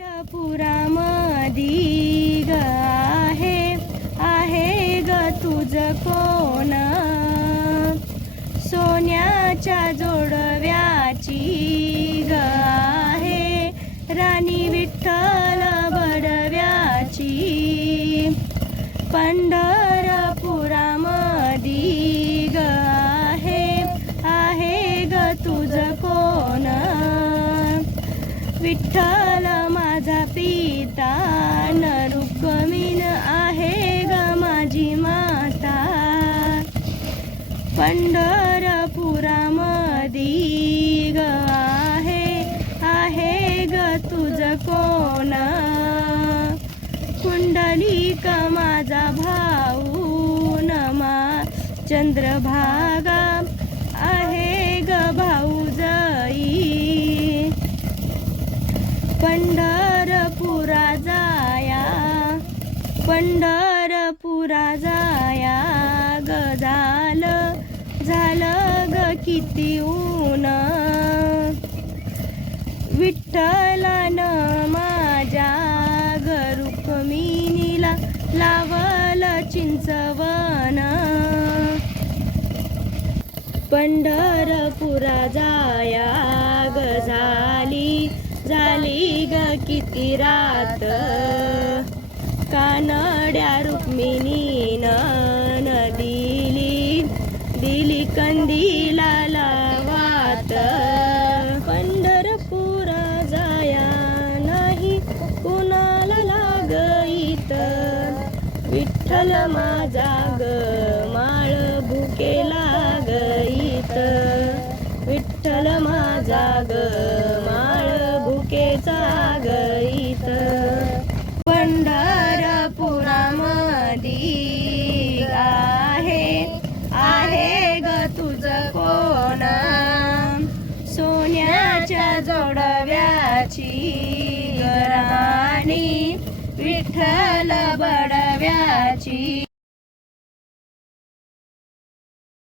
पुरामधी ग आहे आहे ग तुझ कोण? सोन्याच्या जोडव्याची ग आहे राणी विठ्ठल बडव्याची. पंढरपुरामधी ग आहे आहे ग तुझ कोण? विठ्ठल माझा पिता न रुक्मिण आहे ग माझी माता. पंढरपुरामधी ग आहे आहे ग तुझ कोण? कुंडलिक माझा भाऊ नमा चंद्रभागा. आहे ग भाऊ जाई. पंढर पंढरपुरा जाया ग झालं झालं ग किती ऊन. विठ्ठलान माझ्या ग रुक्मिणीला लावलं चिंचवन पंढरपुरा जाया ग झाली झाली ग किती रात. कानड्या रुक्मिणीनं न दिली दिली कंदीला लावात. पंढरपुरा जाया नाही कुणाला लागईत. विठ्ठल माझा ग माळ भुके लागईत. विठ्ठल माझा ग माळ भुके जागई जोडव्याची गराणी विठ्ठल बडव्याची.